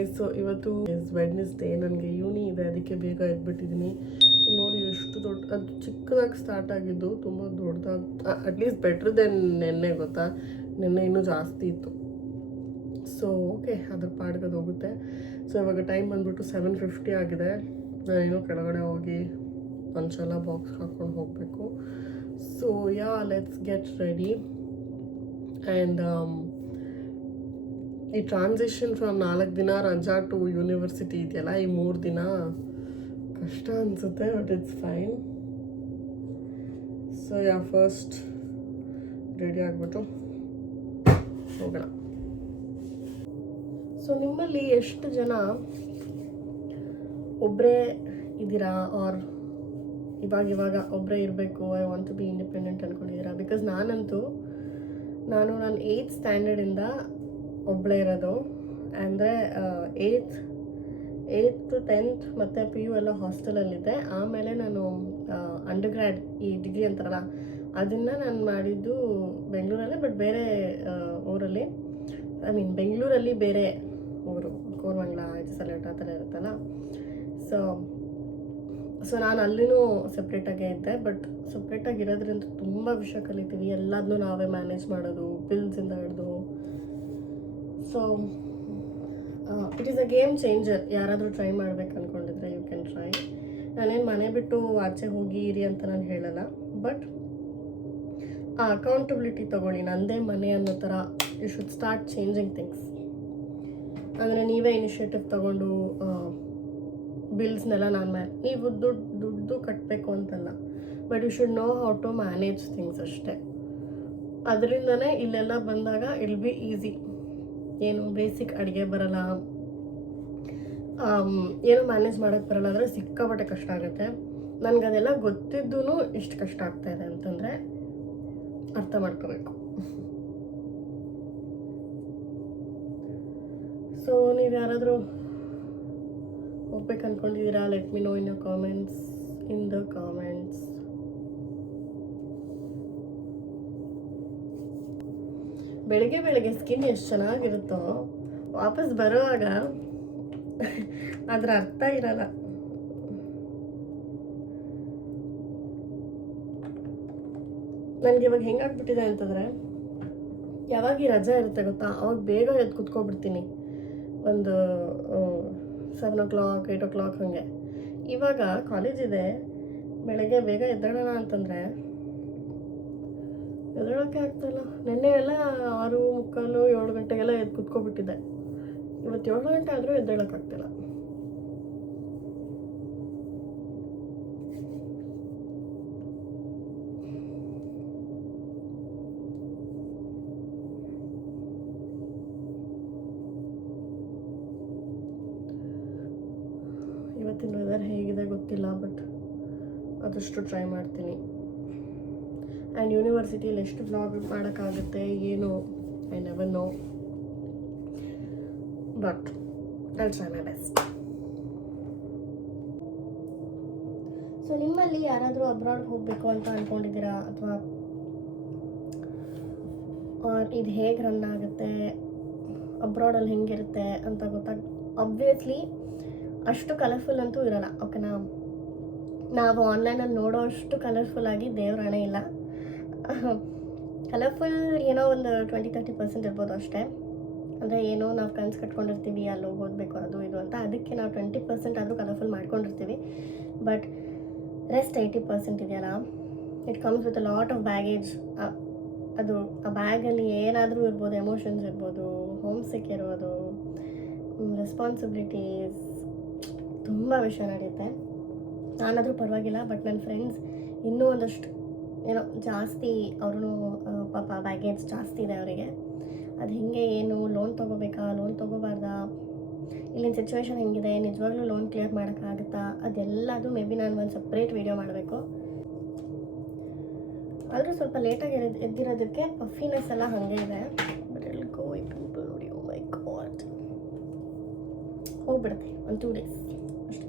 Guys, ಇವತ್ತು Wednesday. ನನಗೆ ಯೂನಿ ಇದೆ, ಅದಕ್ಕೆ ಬೇಗ ಎದ್ಬಿಟ್ಟಿದ್ದೀನಿ. ನೋಡಿ ಎಷ್ಟು ದೊಡ್ಡ, ಅದು ಚಿಕ್ಕದಾಗಿ ಸ್ಟಾರ್ಟ್ ಆಗಿದ್ದು ತುಂಬ ದೊಡ್ಡದಾಗಿ, ಅಟ್ಲೀಸ್ಟ್ ಬೆಟ್ರ್ ದೆನ್ ನೆನ್ನೆ, ಗೊತ್ತಾ. ನೆನ್ನೆ ಇನ್ನೂ ಜಾಸ್ತಿ ಇತ್ತು. ಸೊ ಓಕೆ, ಅದ್ರ ಪಾಡ್ಗೆ ಅದು ಹೋಗುತ್ತೆ. ಸೊ ಇವಾಗ ಟೈಮ್ ಬಂದ್ಬಿಟ್ಟು 7:50 ಆಗಿದೆ. ನಾನೇನೋ ಕೆಳಗಡೆ ಹೋಗಿ ಒಂದ್ಸಲ ಬಾಕ್ಸ್ ಹಾಕ್ಕೊಂಡು ಹೋಗಬೇಕು. So yeah, let's get ready. And ಈ ಟ್ರಾನ್ಸಿಷನ್ ಫ್ರಮ್ 4 ದಿನ ರಜಾ ಟು ಯೂನಿವರ್ಸಿಟಿ ಇದೆಯಲ್ಲ, ಈ 3 ದಿನ ಕಷ್ಟ ಅನಿಸುತ್ತೆ, but it's fine. So yeah, first ready ಆಗಿಬಿಟ್ಟು ಹೋಗೋಣ. ಸೊ ನಿಮ್ಮಲ್ಲಿ ಎಷ್ಟು ಜನ ಒಬ್ಬರೇ ಇದ್ದೀರಾ, ಆರ್ ಇವಾಗ ಒಬ್ಬರೇ ಇರಬೇಕು, I want to be independent ಅಂದ್ಕೊಂಡಿದ್ದೀರಾ? ಬಿಕಾಸ್ ನಾನು ನನ್ನ 8th ಸ್ಟ್ಯಾಂಡರ್ಡಿಂದ ಒಬ್ಬಳೇ ಇರೋದು. ಅಂದರೆ 8th to 10th ಮತ್ತು PU ಎಲ್ಲ ಹಾಸ್ಟೆಲಲ್ಲಿದ್ದೆ. ಆಮೇಲೆ ನಾನು ಅಂಡರ್ಗ್ರ್ಯಾಡ್, ಈ ಡಿಗ್ರಿ ಅಂತಾರಲ್ಲ, ಅದನ್ನು ನಾನು ಮಾಡಿದ್ದು ಬೆಂಗಳೂರಲ್ಲೇ, ಬಟ್ ಬೇರೆ ಊರಲ್ಲಿ. ಬೆಂಗಳೂರಲ್ಲಿ ಬೇರೆ ಊರು, ಕೋರಮಂಗಲ, ಸೆಲೆಕ್ಟ್ ಆ ಥರ ಇರುತ್ತಲ್ಲ. ಸೊ ನಾನು ಅಲ್ಲಿನೂ ಸಪ್ರೇಟಾಗೇ ಇದ್ದೆ. ಬಟ್ ಸಪ್ರೇಟಾಗಿ ಇರೋದ್ರಿಂದ ತುಂಬ ವಿಷಯ ಕಲಿತೀವಿ. ಎಲ್ಲದನ್ನೂ ನಾವೇ ಮ್ಯಾನೇಜ್ ಮಾಡೋದು, ಬಿಲ್ಸಿಂದ ಹಿಡಿದು. So it is a game changer. ಯಾರಾದರೂ ಟ್ರೈ ಮಾಡ್ಬೇಕು ಅಂದ್ಕೊಂಡಿದ್ರೆ ಯು ಕ್ಯಾನ್ ಟ್ರೈ. ನಾನೇನು ಮನೆ ಬಿಟ್ಟು ಆಚೆ ಹೋಗಿ ಇರಿ ಅಂತ ನಾನು ಹೇಳಲ್ಲ, ಬಟ್ ಆ ಅಕೌಂಟಬಿಲಿಟಿ ತೊಗೊಳ್ಳಿ. ನಂದೇ ಮನೆ ಅನ್ನೋ ಥರ you should start changing things. ಅಂದರೆ ನೀವೇ ಇನಿಷಿಯೇಟಿವ್ ತೊಗೊಂಡು ಬಿಲ್ಸ್ನೆಲ್ಲ ನೀವು ದುಡ್ಡು ಕಟ್ಟಬೇಕು ಅಂತಲ್ಲ, but you should know how to manage things ಅಷ್ಟೇ. ಅದರಿಂದನೇ ಇಲ್ಲೆಲ್ಲ ಬಂದಾಗ ಇಲ್ ಬಿ ಈಸಿ. ಏನು ಬೇಸಿಕ್ ಅಡುಗೆ ಬರಲ್ಲ, ಏನು ಮ್ಯಾನೇಜ್ ಮಾಡೋಕ್ಕೆ ಬರಲ್ಲ ಅಂದರೆ ಸಿಕ್ಕಾಪಟ್ಟೆ ಕಷ್ಟ ಆಗುತ್ತೆ. ನನಗದೆಲ್ಲ ಗೊತ್ತಿದ್ದೂ ಎಷ್ಟು ಕಷ್ಟ ಆಗ್ತಾಯಿದೆ ಅಂತಂದರೆ ಅರ್ಥ ಮಾಡ್ಕೋಬೇಕು. ಸೊ ನೀವು ಯಾರಾದರೂ ಹೋಗ್ಬೇಕು ಅಂದ್ಕೊಂಡಿದ್ದೀರಾ? Let me know in the comments. ಬೆಳಗ್ಗೆ ಸ್ಕಿನ್ ಎಷ್ಟು ಚೆನ್ನಾಗಿರುತ್ತೋ, ವಾಪಸ್ ಬರುವಾಗ ಅದರ ಅರ್ಥ ಇರಲ್ಲ. ನನಗೆ ಇವಾಗ ಹೆಂಗಾಗ್ಬಿಟ್ಟಿದೆ ಅಂತಂದರೆ, ಯಾವಾಗ ಈ ರಜೆ ಇರುತ್ತೆ ಗೊತ್ತಾ, ಅವಾಗ ಬೇಗ ಎದ್ದು ಕುತ್ಕೊಬಿಡ್ತೀನಿ. ಒಂದು 7 o'clock 8 o'clock ಹಾಗೆ. ಇವಾಗ ಕಾಲೇಜ್ ಇದೆ, ಬೆಳಗ್ಗೆ ಬೇಗ ಎದ್ದೇಳೋಣ ಅಂತಂದರೆ ಎದ್ದೇಳೋಕ್ಕೆ ಆಗ್ತಾಯಿಲ್ಲ. ನೆನ್ನೆ ಎಲ್ಲ 6:45 7 ಗಂಟೆಗೆಲ್ಲ ಎದ್ದು ಕುತ್ಕೊಬಿಟ್ಟಿದ್ದೆ. ಇವತ್ತು 7 ಗಂಟೆ ಆದರೂ ಎದ್ದೇಳೋಕ್ಕಾಗ್ತಿಲ್ಲ. ಇವತ್ತಿನ ವೆದರ್ ಹೇಗಿದೆ ಗೊತ್ತಿಲ್ಲ, ಬಟ್ ಆದಷ್ಟು ಟ್ರೈ ಮಾಡ್ತೀನಿ. ಆ್ಯಂಡ್ ಯೂನಿವರ್ಸಿಟಿಯಲ್ಲಿ ಎಷ್ಟು ವ್ಲಾಗ್ ಮಾಡೋಕ್ಕಾಗುತ್ತೆ ಏನು, I never know, but I'll try my best. So ನಿಮ್ಮಲ್ಲಿ ಯಾರಾದರೂ ಅಬ್ರಾಡ್ ಹೋಗಬೇಕು ಅಂತ ಅಂದ್ಕೊಂಡಿದ್ದೀರಾ, ಅಥವಾ ಇದು ಹೇಗೆ ರನ್ ಆಗುತ್ತೆ, ಅಬ್ರಾಡಲ್ಲಿ ಹೆಂಗಿರುತ್ತೆ ಅಂತ ಆಬ್ವಿಯಸ್ಲಿ ಅಷ್ಟು ಕಲರ್ಫುಲ್ ಅಂತೂ ಇರೋಲ್ಲ, ಓಕೆನಾ. ನಾವು ಆನ್ಲೈನಲ್ಲಿ ನೋಡೋ ಅಷ್ಟು ಕಲರ್ಫುಲ್ಲಾಗಿ ದೇವರಾಣೆ ಇಲ್ಲ. ಕಲರ್ಫುಲ್ ಏನೋ ಒಂದು 20-30% ಇರ್ಬೋದು ಅಷ್ಟೇ. ಅಂದರೆ ಏನೋ ನಾವು ಕನ್ಸು ಕಟ್ಕೊಂಡಿರ್ತೀವಿ, ಅಲ್ಲಿ ಓದಬೇಕು ಅದು ಇದು ಅಂತ, ಅದಕ್ಕೆ ನಾವು 20% ಆದರೂ ಕಲರ್ಫುಲ್ ಮಾಡ್ಕೊಂಡಿರ್ತೀವಿ. ಬಟ್ ರೆಸ್ಟ್ 80% ಇದೆಯಲ್ಲ, it comes with a lot of baggage. ಅದು ಆ ಬ್ಯಾಗಲ್ಲಿ ಏನಾದರೂ ಇರ್ಬೋದು, ಎಮೋಷನ್ಸ್ ಇರ್ಬೋದು, ಹೋಮ್ ಸಿಕ್ ಇರ್ಬೋದು, ರೆಸ್ಪಾನ್ಸಿಬಿಲಿಟೀಸ್, ತುಂಬ ವಿಷಯ ನಡೆಯುತ್ತೆ. ನಾನಾದರೂ ಪರವಾಗಿಲ್ಲ, ಬಟ್ ನನ್ನ ಫ್ರೆಂಡ್ಸ್ ಇನ್ನೂ ಒಂದಷ್ಟು ಏನೋ ಜಾಸ್ತಿ, ಅವ್ರೂ ಪಾಪ ಬ್ಯಾಗೇಜ್ ಜಾಸ್ತಿ ಇದೆ ಅವರಿಗೆ. ಅದು ಹೇಗೆ, ಏನು ಲೋನ್ ತೊಗೋಬೇಕಾ, ಲೋನ್ ತೊಗೋಬಾರ್ದಾ, ಇಲ್ಲಿನ ಸಿಚುವೇಶನ್ ಹೆಂಗಿದೆ, ನಿಜವಾಗ್ಲೂ ಲೋನ್ ಕ್ಲಿಯರ್ ಮಾಡೋಕ್ಕಾಗುತ್ತಾ, ಅದೆಲ್ಲದು ಮೇ ಬಿ ನಾನು ಒಂದು ಸಪ್ರೇಟ್ ವೀಡಿಯೋ ಮಾಡಬೇಕು. ಆದರೂ ಸ್ವಲ್ಪ ಲೇಟಾಗಿ ಎದ್ದಿರೋದಕ್ಕೆ ಪಫಿನೆಸ್ ಎಲ್ಲ ಹಾಗೆ ಇದೆ. ಬಟ್ ಎಲ್ಲಿ ಗೋ ಈ ಪಿಂಪಲ್ ನೋಡಿ, ಓ ಮೈ ಗಾಡ್, ಹೋಗ್ಬಿಡುತ್ತೆ ಒಂದು 2 days ಅಷ್ಟೇ.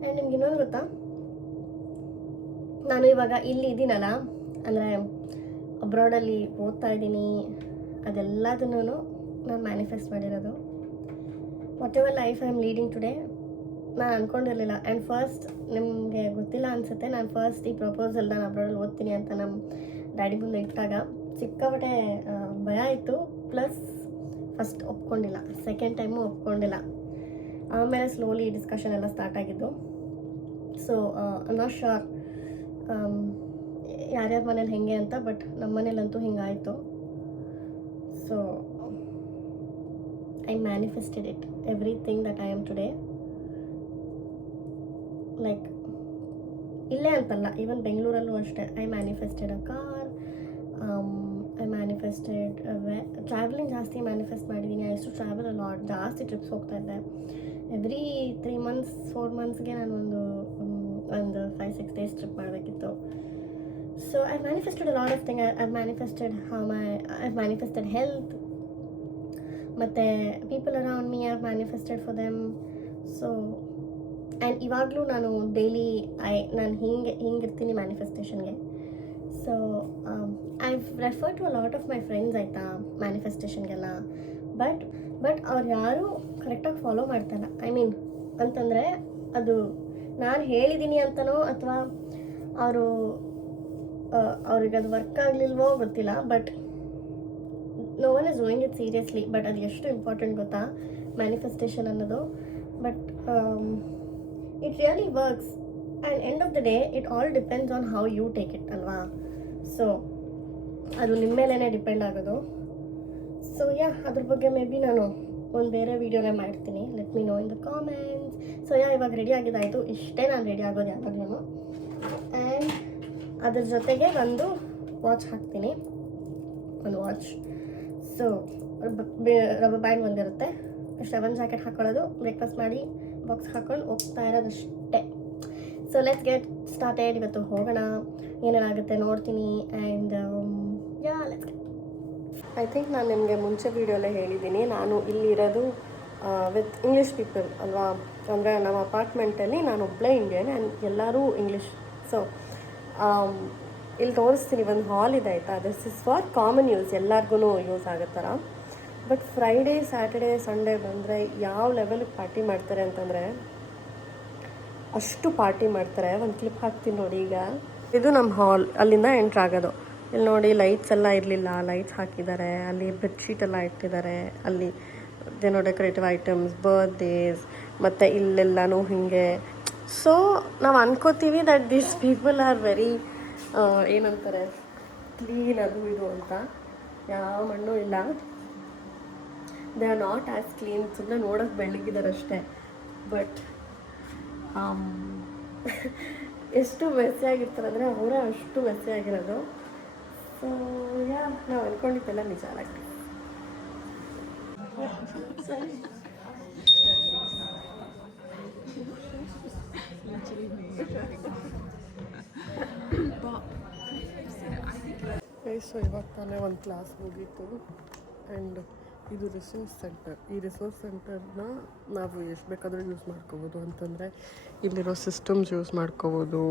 ಆ್ಯಂಡ್ ನಿಮ್ಗೆ ಇನ್ನೊಂದು ಗೊತ್ತಾ, ನಾನು ಇವಾಗ ಇಲ್ಲಿ ಇದ್ದೀನಲ್ಲ, ಅಂದರೆ ಅಬ್ರಾಡಲ್ಲಿ ಓದ್ತಾ ಇದ್ದೀನಿ, ಅದೆಲ್ಲದನ್ನೂ ನಾನು ಮ್ಯಾನಿಫೆಸ್ಟ್ ಮಾಡಿರೋದು. What ever life I am leading today ನಾನು ಅಂದ್ಕೊಂಡಿರಲಿಲ್ಲ. ಆ್ಯಂಡ್ ಫಸ್ಟ್ ನಿಮಗೆ ಗೊತ್ತಿಲ್ಲ ಅನಿಸುತ್ತೆ, ನಾನು ಫಸ್ಟ್ ಈ ಪ್ರಪೋಸಲ್ ನಾನು ಅಬ್ರಾಡಲ್ಲಿ ಓದ್ತೀನಿ ಅಂತ ನಮ್ಮ ಡ್ಯಾಡಿ ಮುಂದೆ ಇಟ್ಟಾಗ ಸಿಕ್ಕಾಪಟ್ಟೆ ಭಯ ಇತ್ತು. ಪ್ಲಸ್ ಫಸ್ಟ್ ಒಪ್ಕೊಂಡಿಲ್ಲ, ಸೆಕೆಂಡ್ ಟೈಮು ಒಪ್ಕೊಂಡಿಲ್ಲ. ಆಮೇಲೆ ಸ್ಲೋಲಿ ಡಿಸ್ಕಷನ್ ಎಲ್ಲ ಸ್ಟಾರ್ಟ್ ಆಗಿದ್ದು. ಸೊ ಐ ನಾಟ್ ಶೋರ್ ಯಾರ್ಯಾರ ಮನೇಲಿ ಹೆಂಗೆ ಅಂತ, ಬಟ್ ನಮ್ಮ ಮನೇಲಂತೂ ಹಿಂಗಾಯಿತು. So I manifested it, everything that I am today. Like ಇಲ್ಲೇ ಅಂತಲ್ಲ, ಈವನ್ ಬೆಂಗಳೂರಲ್ಲೂ ಅಷ್ಟೇ. I manifested a car, I manifested travelling ಜಾಸ್ತಿ ಮ್ಯಾನಿಫೆಸ್ಟ್ ಮಾಡಿದ್ದೀನಿ. I to travel a lot, ಜಾಸ್ತಿ ಟ್ರಿಪ್ಸ್ ಹೋಗ್ತಾ ಇದ್ದೆ. ಎವ್ರಿ 3 months 4 monthsಗೆ ನಾನು ಒಂದು 5-6 days ಟ್ರಿಪ್ ಮಾಡಬೇಕಿತ್ತು. So I manifested a lot of thing. I manifested health, ಮತ್ತು people around me, I manifested for them. So and ಇವಾಗಲೂ ನಾನು ಡೈಲಿ ನಾನು ಹಿಂಗಿರ್ತೀನಿ ಮ್ಯಾನಿಫೆಸ್ಟೇಷನ್ಗೆ. So I refer to a lot of my friends ಆಯಿತಾ ಮ್ಯಾನಿಫೆಸ್ಟೇಷನ್ಗೆಲ್ಲ. But ಅವ್ರು ಯಾರೂ ಕರೆಕ್ಟಾಗಿ ಫಾಲೋ ಮಾಡ್ತಾಯಿಲ್ಲ. ಐ ಮೀನ್ ಅಂತಂದರೆ ಅದು ನಾನು ಹೇಳಿದ್ದೀನಿ ಅಂತನೋ ಅಥವಾ ಅವ್ರಿಗೆ ಅದು ವರ್ಕ್ ಆಗಲಿಲ್ವೋ ಗೊತ್ತಿಲ್ಲ. But no one is doing it seriously. But ಅದು ಎಷ್ಟು ಇಂಪಾರ್ಟೆಂಟ್ ಗೊತ್ತಾ ಮ್ಯಾನಿಫೆಸ್ಟೇಷನ್ ಅನ್ನೋದು. But it really works. And end of the day it all depends on how you take it ಅಲ್ವಾ. ಸೊ ಅದು ನಿಮ್ಮ ಮೇಲೇ ಡಿಪೆಂಡ್ ಆಗೋದು. ಸೊ ಅದ್ರ ಬಗ್ಗೆ ಮೇ ಬಿ ನಾನು ಒಂದು ಬೇರೆ ವೀಡಿಯೋನೇ ಮಾಡ್ತೀನಿ. Let me know in the comments. So ಇವಾಗ ರೆಡಿ ಆಗಿದ್ದಾಯಿತು, ಇಷ್ಟೇ ನಾನು ರೆಡಿ ಆಗೋದು ಯಾವಾಗಲೂ. ಆ್ಯಂಡ್ ಅದ್ರ ಜೊತೆಗೆ ಒಂದು ವಾಚ್ ಹಾಕ್ತೀನಿ, ಒಂದು ವಾಚ್. ಸೊ ರಬ್ಬರ್ ಬ್ಯಾಂಡ್ ಒಂದಿರುತ್ತೆ ಅಷ್ಟೇ. ಒಂದು ಜಾಕೆಟ್ ಹಾಕೊಳ್ಳೋದು, ಬ್ರೇಕ್ಫಾಸ್ಟ್ ಮಾಡಿ ಬಾಕ್ಸ್ ಹಾಕೊಂಡು ಹೋಗ್ತಾ ಇರೋದಷ್ಟೇ. So let's get started. ಇವತ್ತು ಹೋಗೋಣ, ಏನೇನಾಗುತ್ತೆ ನೋಡ್ತೀನಿ. And let's get. I think ನಾನು ನಿಮಗೆ ಮುಂಚೆ ವೀಡಿಯೋಲ್ಲೇ ಹೇಳಿದ್ದೀನಿ, ನಾನು ಇಲ್ಲಿರೋದು ವಿತ್ ಇಂಗ್ಲೀಷ್ ಪೀಪಲ್ ಅಲ್ವಾ. ಅಂದರೆ ನಮ್ಮ ಅಪಾರ್ಟ್ಮೆಂಟಲ್ಲಿ ನಾನು ಒಬ್ಬಳೇ ಇಂಡಿಯನ್ ಆ್ಯಂಡ್ ಎಲ್ಲರೂ ಇಂಗ್ಲೀಷ್. ಸೊ ಇಲ್ಲಿ ತೋರಿಸ್ತೀನಿ, ಒಂದು ಹಾಲ್ ಇದೆ ಆಯಿತಾ. This is for common use, ಎಲ್ಲರಿಗೂ ಯೂಸ್ ಆಗೋ ಥರ. ಬಟ್ ಫ್ರೈಡೇ ಸ್ಯಾಟರ್ಡೇ ಸಂಡೇ ಬಂದರೆ ಯಾವ ಲೆವೆಲಿಗೆ ಪಾರ್ಟಿ ಮಾಡ್ತಾರೆ ಅಂತಂದರೆ ಅಷ್ಟು ಪಾರ್ಟಿ ಮಾಡ್ತಾರೆ. ಒಂದು ಕ್ಲಿಪ್ ಹಾಕ್ತೀನಿ ನೋಡಿ. ಈಗ ಇದು ನಮ್ಮ ಹಾಲ್, ಅಲ್ಲಿಂದ ಎಂಟ್ರ್ ಆಗೋದು. ಇಲ್ಲಿ ನೋಡಿ ಲೈಟ್ಸ್ ಎಲ್ಲ ಇರಲಿಲ್ಲ, ಲೈಟ್ಸ್ ಹಾಕಿದ್ದಾರೆ. ಅಲ್ಲಿ ಬೆಡ್ಶೀಟ್ ಎಲ್ಲ ಇಟ್ಟಿದ್ದಾರೆ. ಅಲ್ಲಿ ಏನೋ ಡೆಕೋರೇಟಿವ್ ಐಟಮ್ಸ್, ಬರ್ತ್ಡೇಸ್, ಮತ್ತು ಇಲ್ಲೆಲ್ಲನೂ ಹೀಗೆ. ಸೊ ನಾವು ಅನ್ಕೋತೀವಿ that these people are very ಏನಂತಾರೆ ಕ್ಲೀನ್ ಅದು ಇದು ಅಂತ. ಯಾವ ಮಣ್ಣು ಇಲ್ಲ, they are not as clean. ಸುಮ್ಮನೆ ನೋಡೋಕ್ಕೆ ಬೆಳಗಿದ್ದಾರೆ ಅಷ್ಟೇ. ಬಟ್ ಎಷ್ಟು ಮೆಸ್ಸಿಯಾಗಿರ್ತಾರೆ ಅಂದರೆ ಅವರೇ ಅಷ್ಟು ಮೆಸ್ಸಿಯಾಗಿರೋದು. ಸೊ ನಾವು ಅಂದ್ಕೊಂಡಿದ್ದೆಲ್ಲ ನಿಜ ಆಗತ್ತೆ. ಸೊ ಇವಾಗ ತಾನೇ ಒಂದು ಕ್ಲಾಸ್ ಮುಗೀತು. ಆ್ಯಂಡ್ ಇದು ರಿಸೋರ್ಸ್ ಸೆಂಟರ್. ಈ ರಿಸೋರ್ಸ್ ಸೆಂಟರ್ನ ನಾವು ಎಷ್ಟು ಬೇಕಾದರೂ ಯೂಸ್ ಮಾಡ್ಕೋಬೋದು. ಅಂತಂದರೆ ಇಲ್ಲಿರೋ ಸಿಸ್ಟಮ್ಸ್ ಯೂಸ್ ಮಾಡ್ಕೋಬೋದು,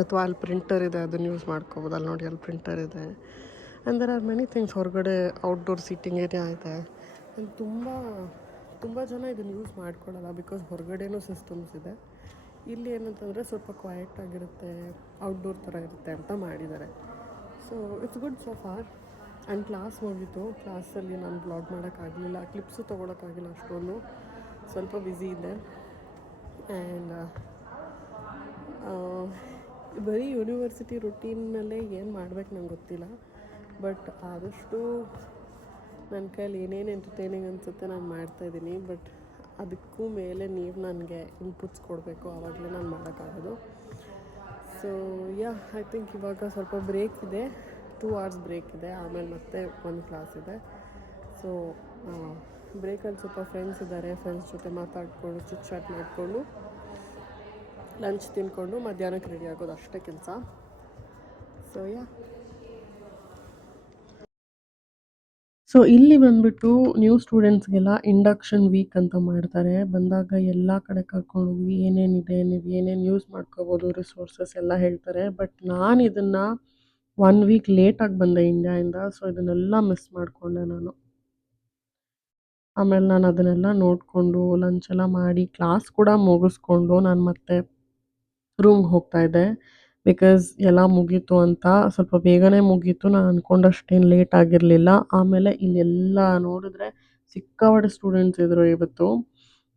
ಅಥವಾ ಅಲ್ಲಿ ಪ್ರಿಂಟರ್ ಇದೆ ಅದನ್ನು ಯೂಸ್ ಮಾಡ್ಕೋಬೋದು. ಅಲ್ಲಿ ನೋಡಿ ಅಲ್ಲಿ ಪ್ರಿಂಟರ್ ಇದೆ. And there are many things. ಹೊರಗಡೆ ಔಟ್ಡೋರ್ ಸೀಟಿಂಗ್ ಏರಿಯಾ ಇದೆ. ಆ್ಯಂಡ್ ತುಂಬ ಜನ ಇದನ್ನು ಯೂಸ್ ಮಾಡ್ಕೊಳ್ಳಲ್ಲ, ಬಿಕಾಸ್ ಹೊರಗಡೆನೂ ಸಿಸ್ಟಮ್ಸ್ ಇದೆ. ಇಲ್ಲಿ ಏನಂತಂದರೆ ಸ್ವಲ್ಪ ಕ್ವೈಟ್ ಆಗಿರುತ್ತೆ, ಔಟ್ಡೋರ್ ಥರ ಇರುತ್ತೆ ಅಂತ ಮಾಡಿದ್ದಾರೆ. So it's good so for. And class ಮುಗೀತು. ಕ್ಲಾಸಲ್ಲಿ ನಾನು ಬ್ಲಾಗ್ ಮಾಡೋಕ್ಕಾಗಲಿಲ್ಲ, ಕ್ಲಿಪ್ಸು ತೊಗೊಳಕ್ಕಾಗಿಲ್ಲ ಅಷ್ಟೊಂದು, ಸ್ವಲ್ಪ ಬ್ಯುಸಿ ಇದೆ. ಆ್ಯಂಡ್ ಬರೀ ಯೂನಿವರ್ಸಿಟಿ ರೊಟೀನಲ್ಲೇ ಏನು ಮಾಡ್ಬೇಕು ನಂಗೆ ಗೊತ್ತಿಲ್ಲ. ಬಟ್ ಆದಷ್ಟು ನನ್ನ ಕೈಯಲ್ಲಿ ಏನೇನು ಎಂಟರ್ಟೈನಿಂಗ್ ಅನಿಸುತ್ತೆ ನಾನು ಮಾಡ್ತಾಯಿದ್ದೀನಿ. ಬಟ್ ಅದಕ್ಕೂ ಮೇಲೆ ನೀವು ನನಗೆ ಇನ್ಪುಟ್ಸ್ ಕೊಡಬೇಕು, ಆವಾಗಲೇ ನಾನು ಮಾಡೋಕ್ಕಾಗೋದು. ಸೊ ಐ ಥಿಂಕ್ ಇವಾಗ ಸ್ವಲ್ಪ ಬ್ರೇಕ್ ಇದೆ, 2 hours ಬ್ರೇಕ್ ಇದೆ. ಆಮೇಲೆ ಮತ್ತೆ ಒಂದು ಕ್ಲಾಸ್ ಇದೆ. ಸೊ ಬ್ರೇಕಲ್ಲಿ ಸ್ವಲ್ಪ ಫ್ರೆಂಡ್ಸ್ ಇದ್ದಾರೆ, ಫ್ರೆಂಡ್ಸ್ ಜೊತೆ ಮಾತಾಡಿಕೊಂಡು ಚಿಟ್ ಚಾಟ್ ಮಾಡಿಕೊಂಡು ಲಂಚ್ ತಿನ್ಕೊಂಡು ಮಧ್ಯಾಹ್ನಕ್ಕೆ ರೆಡಿ ಆಗೋದು ಅಷ್ಟೇ ಕೆಲಸ. ಸೊ ಸೊ ಇಲ್ಲಿ ಬಂದುಬಿಟ್ಟು ನ್ಯೂ ಸ್ಟೂಡೆಂಟ್ಸ್ಗೆಲ್ಲ ಇಂಡಕ್ಷನ್ ವೀಕ್ ಅಂತ ಮಾಡ್ತಾರೆ. ಬಂದಾಗ ಎಲ್ಲ ಕಡೆ ಕರ್ಕೊಂಡೋಗಿ ಏನೇನಿದೆ, ನೀವು ಏನೇನು ಯೂಸ್ ಮಾಡ್ಕೋಬೋದು, ರಿಸೋರ್ಸಸ್ ಎಲ್ಲ ಹೇಳ್ತಾರೆ. ಬಟ್ ನಾನು ಇದನ್ನು 1 ವೀಕ್ ಲೇಟಾಗಿ ಬಂದೆ ಇಂಡಿಯಾಯಿಂದ. ಸೊ ಇದನ್ನೆಲ್ಲ ಮಿಸ್ ಮಾಡಿಕೊಂಡೆ ನಾನು. ಆಮೇಲೆ ನಾನು ಅದನ್ನೆಲ್ಲ ನೋಡಿಕೊಂಡು ಲಂಚೆಲ್ಲ ಮಾಡಿ ಕ್ಲಾಸ್ ಕೂಡ ಮುಗಿಸ್ಕೊಂಡು ನಾನು ಮತ್ತೆ ರೂಮ್‌ಗೆ ಹೋಗ್ತಾ ಇದ್ದೆ. ಬಿಕಾಸ್ ಎಲ್ಲ ಮುಗೀತು ಅಂತ ಸ್ವಲ್ಪ ಬೇಗನೆ ಮುಗೀತು. ನಾನು ಅಂದ್ಕೊಂಡಷ್ಟೇನು ಲೇಟ್ ಆಗಿರಲಿಲ್ಲ. ಆಮೇಲೆ ಇಲ್ಲೆಲ್ಲ ನೋಡಿದ್ರೆ ಸಿಕ್ಕಾಪಟ್ಟೆ ಸ್ಟೂಡೆಂಟ್ಸ್ ಇದ್ದರು ಇವತ್ತು.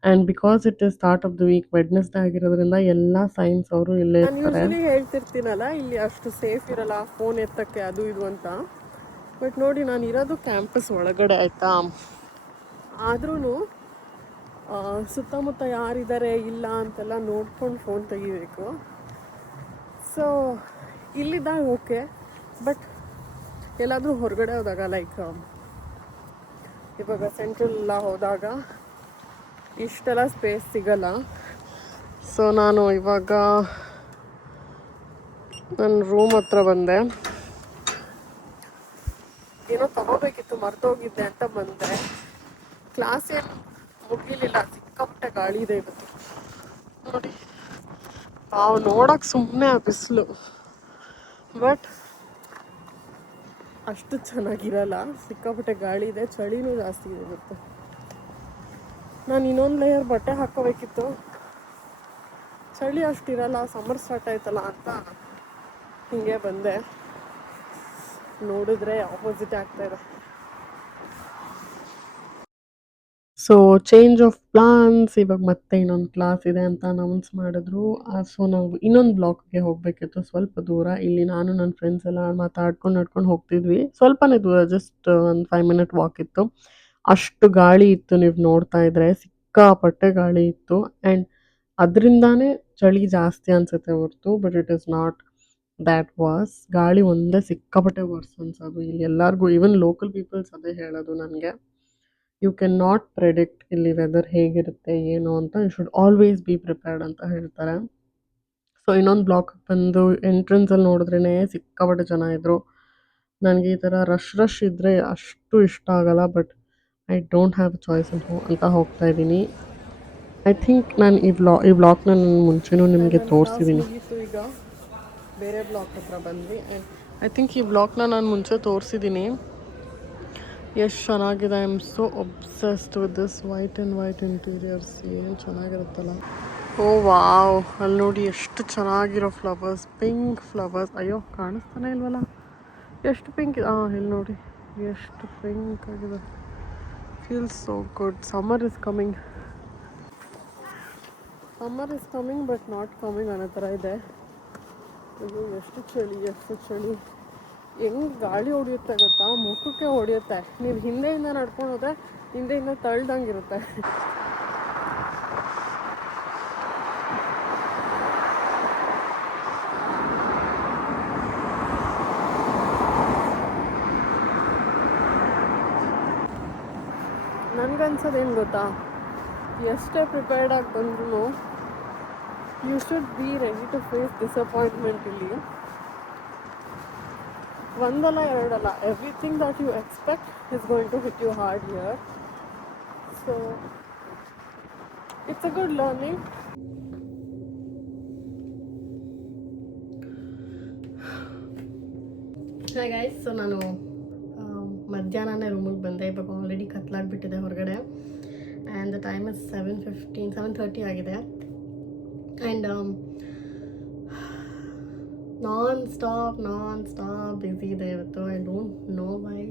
And because it is start of the week Wednesday ಆಗಿರೋದ್ರಿಂದ ಎಲ್ಲ ಸೈನ್ಸ್ ಅವರು ಇಲ್ಲೇ ಇರ್ತಾರೆ. ನಾನು ಯೂಶುವಲಿ ಹೇಳ್ತಿರ್ತೀನಲ್ಲ, ಇಲ್ಲಿ ಅಷ್ಟು ಸೇಫ್ ಇರಲ್ಲ ಫೋನ್ ಎತ್ತಕ್ಕೆ ಅದು ಇದು ಅಂತ. ಬಟ್ ನೋಡಿ ನಾನು ಇರೋದು ಕ್ಯಾಂಪಸ್ ಒಳಗಡೆ ಆಯಿತಾ. ಆದ್ರೂ ಸುತ್ತಮುತ್ತ ಯಾರಿದ್ದಾರೆ ಇಲ್ಲ ಅಂತೆಲ್ಲ ನೋಡ್ಕೊಂಡು ಫೋನ್ ತೆಗಿಬೇಕು. ಸೊ ಇಲ್ಲಿದ್ದಾಗ ಓಕೆ, ಬಟ್ ಎಲ್ಲಾದರೂ ಹೊರಗಡೆ ಹೋದಾಗ ಲೈಕ್ ಇವಾಗ ಸೆಂಟ್ರಲ್ ಹೋದಾಗ ಇಷ್ಟೆಲ್ಲ ಸ್ಪೇಸ್ ಸಿಗಲ್ಲ. ಸೊ ನಾನು ಇವಾಗ ನನ್ನ ರೂಮ್ ಹತ್ರ ಬಂದೆ. ಏನೋ ತಗೋಬೇಕಿತ್ತು, ಮರ್ತೋಗಿದ್ದೆ ಅಂತ ಬಂದೆ. ಕ್ಲಾಸ್ ಏನು ಮುಗಿಲಿಲ್ಲ, ಸಿಕ್ಕಾಪಟ್ಟೆ ಗಾಳಿ ಇದೆ ಇವತ್ತು ನೋಡಿ. ನಾವು ನೋಡೋಕೆ ಸುಮ್ಮನೆ ಆ ಬಿಸಿಲು, ಬಟ್ ಅಷ್ಟು ಚೆನ್ನಾಗಿರಲ್ಲ. ಸಿಕ್ಕಾಪಟ್ಟೆ ಗಾಳಿ ಇದೆ, ಚಳಿನೂ ಜಾಸ್ತಿ ಇದೆ ಇವತ್ತು. ನಾನು ಇನ್ನೊಂದು ಲೇಯರ್ ಬಟ್ಟೆ ಹಾಕೋಬೇಕಿತ್ತು, ಚಳಿ ಅಷ್ಟಿರಲ್ಲ, ಸಮ್ಮರ್ ಸ್ಟಾರ್ಟ್ ಆಯ್ತಲ್ಲ ಅಂತ ಹಿಂಗೆ ಬಂದೆ. ನೋಡಿದ್ರೆ ಆಪೋಸಿಟ್ ಆಗ್ತಾ ಇದೆ. ಸೊ ಚೇಂಜ್ ಆಫ್ ಪ್ಲಾನ್ಸ್, ಇವಾಗ ಮತ್ತೆ ಇನ್ನೊಂದು ಕ್ಲಾಸ್ ಇದೆ ಅಂತ ಅನೌನ್ಸ್ ಮಾಡಿದ್ರು. ಸೊ ನಾವು ಇನ್ನೊಂದು ಬ್ಲಾಕ್ಗೆ ಹೋಗಬೇಕಿತ್ತು, ಸ್ವಲ್ಪ ದೂರ. ಇಲ್ಲಿ ನಾನು ನನ್ನ ಫ್ರೆಂಡ್ಸ್ ಎಲ್ಲ ಮಾತಾಡ್ಕೊಂಡು ನಡ್ಕೊಂಡು ಹೋಗ್ತಿದ್ವಿ. ಸ್ವಲ್ಪನೇ ದೂರ, ಜಸ್ಟ್ ಒಂದು 5 ಮಿನಿಟ್ ವಾಕ್ ಇತ್ತು. ಅಷ್ಟು ಗಾಳಿ ಇತ್ತು, ನೀವು ನೋಡ್ತಾ ಇದ್ರೆ ಸಿಕ್ಕಾಪಟ್ಟೆ ಗಾಳಿ ಇತ್ತು. ಆ್ಯಂಡ್ ಅದರಿಂದಾನೇ ಚಳಿ ಜಾಸ್ತಿ ಅನಿಸುತ್ತೆ ಹೊರತು, but it is not that was. ಗಾಳಿ ಒಂದೇ ಸಿಕ್ಕಾಪಟ್ಟೆ ವರ್ಸ್ ಅನ್ಸೋದು ಇಲ್ಲಿ ಎಲ್ಲರಿಗೂ. ಈವನ್ ಲೋಕಲ್ ಪೀಪಲ್ಸ್ ಅದೇ ಹೇಳೋದು ನನಗೆ, ಯು ಕ್ಯಾನ್ ನಾಟ್ ಪ್ರೆಡಿಕ್ಟ್ ಇಲ್ಲಿ ವೆದರ್ ಹೇಗಿರುತ್ತೆ ಏನು ಅಂತ. You should always be prepared ಅಂತ ಹೇಳ್ತಾರೆ. ಸೊ ಇನ್ನೊಂದು ಬ್ಲಾಕ್ ಬಂದು ಎಂಟ್ರೆನ್ಸಲ್ಲಿ ನೋಡಿದ್ರೇ ಸಿಕ್ಕಾಪಟ್ಟೆ ಜನ ಇದ್ದರು. ನನಗೆ ಈ ಥರ ರಶ್ ಇದ್ದರೆ ಅಷ್ಟು ಇಷ್ಟ ಆಗಲ್ಲ, but I don't have choice ಅಂತ ಹೋಗ್ತಾ ಇದ್ದೀನಿ. ಐ ಥಿಂಕ್ ನಾನು ಈ ಬ್ಲಾಕ್ನ ನಾನು ಮುಂಚೆನೂ ನಿಮಗೆ ತೋರಿಸಿದ್ದೀನಿ. ಈಗ ಬೇರೆ ಬ್ಲಾಕ್ ಹತ್ರ ಬಂದ್ವಿ. ಆ್ಯಂಡ್ ಐ ಥಿಂಕ್ ಈ ಬ್ಲಾಕ್ನ ನಾನು ಮುಂಚೆ ತೋರಿಸಿದ್ದೀನಿ. ಎಷ್ಟು ಚೆನ್ನಾಗಿದೆ. I am so obsessed with this white and white interiors. ಏನು ಚೆನ್ನಾಗಿರುತ್ತಲ್ಲ. ಓ ವಾವ್, ಅಲ್ಲಿ ನೋಡಿ ಎಷ್ಟು ಚೆನ್ನಾಗಿರೋ ಫ್ಲವರ್ಸ್, ಪಿಂಕ್ ಫ್ಲವರ್ಸ್. ಅಯ್ಯೋ ಕಾಣಿಸ್ತಾನೆ ಇಲ್ವಲ್ಲ, ಎಷ್ಟು ಪಿಂಕ್. ಇಲ್ಲಿ ನೋಡಿ ಎಷ್ಟು ಪಿಂಕ್ ಆಗಿದೆ. Feels so good. Summer is coming but not coming ಅನ್ನೋ ಥರ ಇದೆ. ಇದು ಎಷ್ಟು ಚಳಿ. ಹೆಂಗೆ ಗಾಳಿ ಹೊಡೆಯುತ್ತೆ ಗೊತ್ತಾ, ಮುಖಕ್ಕೆ ಹೊಡೆಯುತ್ತೆ. ನೀವು ಹಿಂದೆಯಿಂದ ನಡ್ಕೊಂಡು ಹೋದ್ರೆ ಹಿಂದೆಯಿಂದ ತಳ್ದಂಗಿರುತ್ತೆ. ನನಗನ್ಸೋದೇನು ಗೊತ್ತಾ, ಎಷ್ಟೇ ಪ್ರಿಪೇರ್ಡ್ ಆಗಿ ಬಂದ್ರೂ you should be ready to face disappointment. ಇಲ್ಲಿ ಒಂದಲ್ಲ ಎರಡಲ್ಲ, everything that you expect is going to hit you hard here. So it's a good learning. Hi guys, so ನಾನು ಮಧ್ಯಾಹ್ನನೇ ರೂಮಿಗೆ ಬಂದೆ. ಇವಾಗ ಆಲ್ರೆಡಿ ಕತ್ಲಾಗಿಬಿಟ್ಟಿದೆ ಹೊರಗಡೆ. ಆ್ಯಂಡ್ ದ ಟೈಮ್ ಇಸ್ 7:30 ಆಗಿದೆ. ಆ್ಯಂಡ್ ನಾನ್ ಸ್ಟಾಪ್ ಬ್ಯುಸಿ ಇದೆ ಇವತ್ತು. I don't know Y.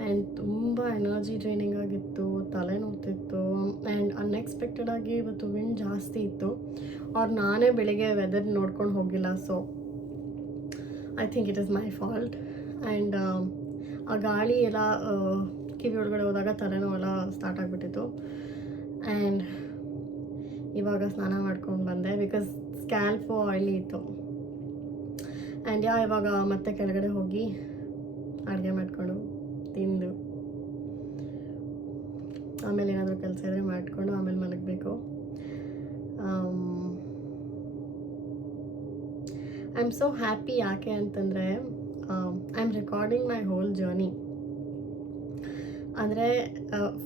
And ತುಂಬ ಎನರ್ಜಿ ಡ್ರೈನಿಂಗ್ ಆಗಿತ್ತು, ತಲೆ ನೋಡ್ತಿತ್ತು. ಆ್ಯಂಡ್ ಅನ್ಎಕ್ಸ್ಪೆಕ್ಟೆಡಾಗಿ ಇವತ್ತು ವಿಂಡ್ ಜಾಸ್ತಿ ಇತ್ತು. ಅವ್ರು ನಾನೇ ಬೆಳಿಗ್ಗೆ ವೆದರ್ ನೋಡ್ಕೊಂಡು ಹೋಗಿಲ್ಲ. So I think it is my fault. And ಆ ಗಾಳಿ ಎಲ್ಲ ಕಿವಿ ಒಳಗಡೆ ಹೋದಾಗ ತಲೆನೋವೆಲ್ಲ ಸ್ಟಾರ್ಟ್ ಆಗಿಬಿಟ್ಟಿತ್ತು. ಆ್ಯಂಡ್ ಇವಾಗ ಸ್ನಾನ ಮಾಡ್ಕೊಂಡು ಬಂದೆ, ಬಿಕಾಸ್ ಸ್ಕ್ಯಾಲ್ಫು ಆಯಿಲಿ ಇತ್ತು. ಆ್ಯಂಡ್ ಇವಾಗ ಮತ್ತೆ ಕೆಳಗಡೆ ಹೋಗಿ ಅಡುಗೆ ಮಾಡಿಕೊಂಡು ತಿಂದು ಆಮೇಲೆ ಏನಾದರೂ ಕೆಲಸ ಇದ್ದರೆ ಮಾಡಿಕೊಂಡು ಆಮೇಲೆ ಮಲಗಬೇಕು. I am so happy. ಯಾಕೆ ಅಂತಂದರೆ I am recording my whole journey. ಅಂದರೆ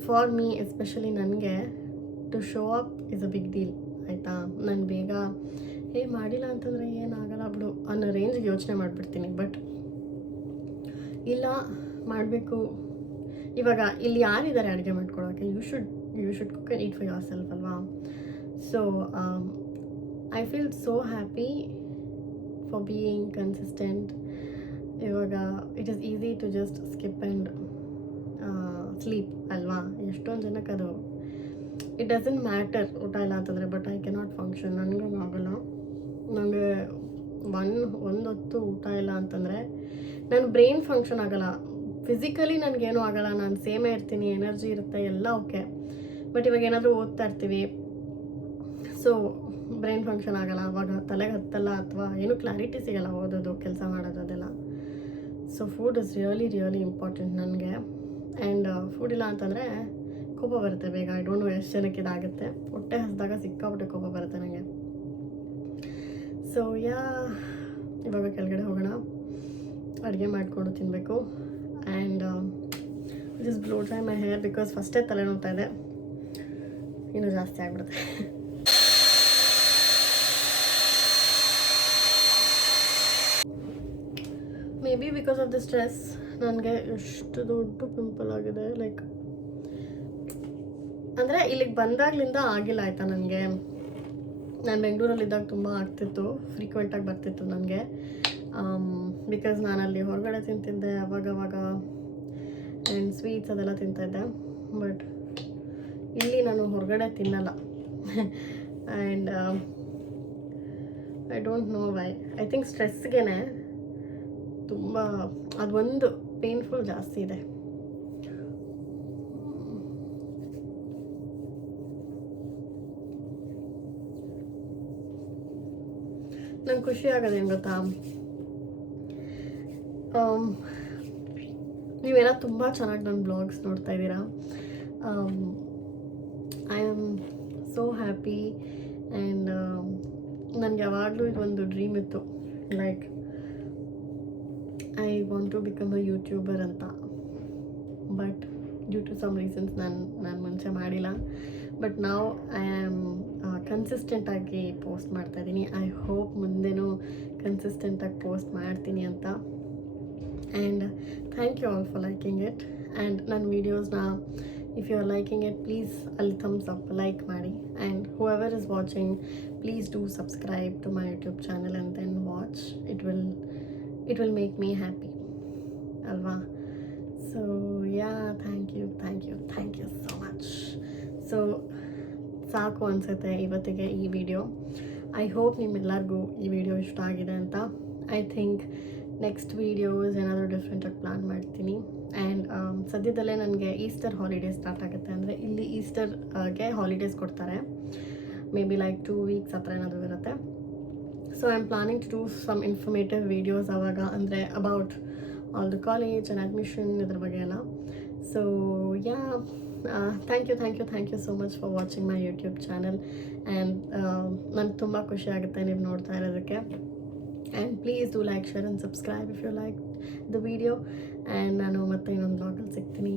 ಫಾರ್ ಮೀ ಎಸ್ಪೆಷಲಿ ನನಗೆ to show up is a big deal ಆಯಿತಾ. ನಾನು ಬೇಗ ಮಾಡಿಲ್ಲ ಅಂತಂದರೆ ಏನಾಗಲ್ಲ ಬಿಡು ಅನ್ನೋ ರೇಂಜಿಗೆ ಯೋಚನೆ ಮಾಡಿಬಿಡ್ತೀನಿ. ಬಟ್ ಇಲ್ಲ ಮಾಡಬೇಕು. ಇವಾಗ ಇಲ್ಲಿ ಯಾರಿದ್ದಾರೆ ಅಡುಗೆ ಮಾಡ್ಕೊಳೋಕ್ಕೆ? You should cook and eat for yourself ಅಲ್ವಾ? So I feel so happy for being consistent. ಇವಾಗ it is easy to just skip and sleep ಅಲ್ವಾ? ಎಷ್ಟೊಂದು ಜನಕ್ಕೆ ಅದು ಇಟ್ ಡಸಂಟ್ ಮ್ಯಾಟರ್ ಊಟ ಇಲ್ಲ ಅಂತಂದರೆ, ಬಟ್ ಐ ಕೆನಾಟ್ ಫಂಕ್ಷನ್. ನನಗೂ ಆಗಲ್ಲ. ನನಗೆ ಒಂದು ಹೊತ್ತು ಊಟ ಇಲ್ಲ ಅಂತಂದರೆ ನನ್ನ ಬ್ರೈನ್ ಫಂಕ್ಷನ್ ಆಗಲ್ಲ. ಫಿಸಿಕಲಿ ನನಗೇನೂ ಆಗಲ್ಲ, ನಾನು ಸೇಮೇ ಇರ್ತೀನಿ, ಎನರ್ಜಿ ಇರುತ್ತೆ, ಎಲ್ಲ ಓಕೆ. ಬಟ್ ಇವಾಗ ಏನಾದರೂ ಓದ್ತಾ ಇರ್ತೀವಿ, ಸೊ ಬ್ರೈನ್ ಫಂಕ್ಷನ್ ಆಗಲ್ಲ, ಅವಾಗ ತಲೆಗೆ ಹತ್ತಲ್ಲ, ಅಥವಾ ಏನೂ ಕ್ಲಾರಿಟಿ ಸಿಗಲ್ಲ ಓದೋದು, ಕೆಲಸ ಮಾಡೋದು ಅದೆಲ್ಲ. So food is really important ನನಗೆ. ಆ್ಯಂಡ್ ಫುಡ್ ಇಲ್ಲ ಅಂತಂದರೆ ಕೋಪ ಬರುತ್ತೆ ಬೇಗ. ಐ ಡೋಂಟ್ ನೋ ಎಷ್ಟು ಜನಕ್ಕೆ ಇದಾಗುತ್ತೆ. ಹೊಟ್ಟೆ ಹಸಿದಾಗ ಸಿಕ್ಕಾಬಿಟ್ಟೆ ಕೋಪ ಬರುತ್ತೆ ನನಗೆ. ಸೊ ಇವಾಗ ಕೆಳಗಡೆ ಹೋಗೋಣ, ಅಡುಗೆ ಮಾಡಿಕೊಂಡು ತಿನ್ನಬೇಕು. And just blow dry my hair because ಫಸ್ಟೇ ತಲೆನೋವ್ತಾ ಇದೆ, ಇನ್ನೂ ಜಾಸ್ತಿ ಆಗಿಬಿಡುತ್ತೆ. May be because of the stress ನನಗೆ ಎಷ್ಟು ದೊಡ್ಡ ಪಿಂಪಲ್ ಆಗಿದೆ. ಲೈಕ್ ಅಂದರೆ ಇಲ್ಲಿಗೆ ಬಂದಾಗಲಿಂದ ಆಗಿಲ್ಲ ಆಯಿತಾ ನನಗೆ. ನಾನು ಬೆಂಗಳೂರಲ್ಲಿದ್ದಾಗ ತುಂಬ ಆಗ್ತಿತ್ತು, ಫ್ರೀಕ್ವೆಂಟಾಗಿ ಬರ್ತಿತ್ತು ನನಗೆ. ಬಿಕಾಸ್ ನಾನಲ್ಲಿ ಹೊರಗಡೆ ತಿಂತಿದ್ದೆ ಅವಾಗವಾಗ, ಆ್ಯಂಡ್ ಸ್ವೀಟ್ಸ್ ಅದೆಲ್ಲ ತಿಂತಾಯಿದ್ದೆ. ಬಟ್ ಇಲ್ಲಿ ನಾನು ಹೊರಗಡೆ ತಿನ್ನಲ್ಲ. And I don't know why. I think ಸ್ಟ್ರೆಸ್ಗೆ ತುಂಬ ಅದೊಂದು ಪೇನ್ಫುಲ್ ಜಾಸ್ತಿ ಇದೆ. ನಂಗೆ ಖುಷಿ ಆಗೋದೇನು ಗೊತ್ತಾ, ನೀವೆಲ್ಲ ತುಂಬ ಚೆನ್ನಾಗಿ ನನ್ನ ಬ್ಲಾಗ್ಸ್ ನೋಡ್ತಾ ಇದ್ದೀರಾ. I am so happy. And ನನಗೆ ಯಾವಾಗಲೂ ಇದೊಂದು ಡ್ರೀಮ್ ಇತ್ತು, like I want to become a YouTuber ಅಂತ. But due to some reasons ನಾನು ಮುಂಚೆ ಮಾಡಿಲ್ಲ. ಬಟ್ ನಾವು ಐ ಆಮ್ ಕನ್ಸಿಸ್ಟೆಂಟಾಗಿ ಪೋಸ್ಟ್ ಮಾಡ್ತಾಯಿದ್ದೀನಿ. ಐ ಹೋಪ್ ಮುಂದೆನೂ ಕನ್ಸಿಸ್ಟೆಂಟಾಗಿ ಪೋಸ್ಟ್ ಮಾಡ್ತೀನಿ ಅಂತ. And thank you all for liking it. And ನನ್ನ ವೀಡಿಯೋಸ್ನ if you are liking it, please ಅಲ್ಲಿ ಥಮ್ಸ್ ಅಪ್ ಲೈಕ್ ಮಾಡಿ. And whoever is watching, please do subscribe to my YouTube channel and then watch. It will make me happy ಅಲ್ವಾ? So thank you so much. So ಸಾಕು ಅನಿಸುತ್ತೆ ಇವತ್ತಿಗೆ ಈ video. I hope ನಿಮ್ಮೆಲ್ಲರಿಗೂ ಈ video ಇಷ್ಟ ಆಗಿದೆ ಅಂತ. ಐ ಥಿಂಕ್ ನೆಕ್ಸ್ಟ್ ವೀಡಿಯೋಸ್ ಏನಾದರೂ ಡಿಫ್ರೆಂಟಾಗಿ ಪ್ಲ್ಯಾನ್ ಮಾಡ್ತೀನಿ. ಆ್ಯಂಡ್ ಸದ್ಯದಲ್ಲೇ ನನಗೆ ಈಸ್ಟರ್ ಹಾಲಿಡೇಸ್ ಸ್ಟಾರ್ಟ್ ಆಗುತ್ತೆ. ಅಂದರೆ ಇಲ್ಲಿ ಈಸ್ಟರ್ಗೆ ಹಾಲಿಡೇಸ್ ಕೊಡ್ತಾರೆ, ಮೇ ಬಿ ಲೈಕ್ 2 weeks ಹತ್ರ ಏನಾದರೂ ಇರುತ್ತೆ. So I am planning to do some informative videos ಆವಾಗ, ಅಂದರೆ about all the college and admission ಇದ್ರ ಬಗ್ಗೆ ಎಲ್ಲ. So thank you so much for watching my YouTube channel. And ನನಗೆ ತುಂಬ ಖುಷಿ ಆಗುತ್ತೆ ನೀವು ನೋಡ್ತಾ ಇರೋದಕ್ಕೆ. And please do like, share and subscribe if you like the video. And ನಾನು ಮತ್ತೆ ಇನ್ನೊಂದು ಬ್ಲಾಗಲ್ಲಿ ಸಿಗ್ತೀನಿ.